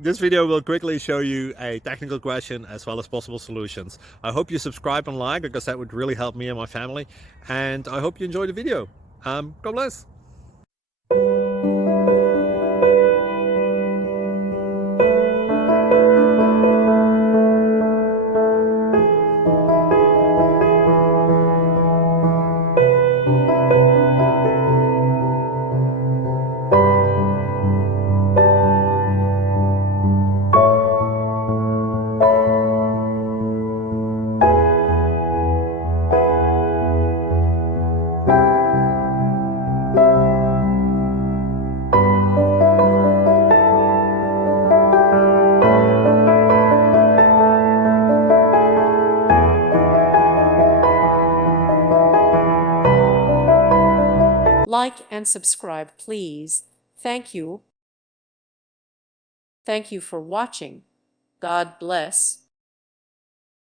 This video will quickly show you a technical question as well as possible solutions. I hope you subscribe and like, because that would really help me and my family. And I hope you enjoy the video. God bless. Like and subscribe, please. Thank you. Thank you for watching. God bless.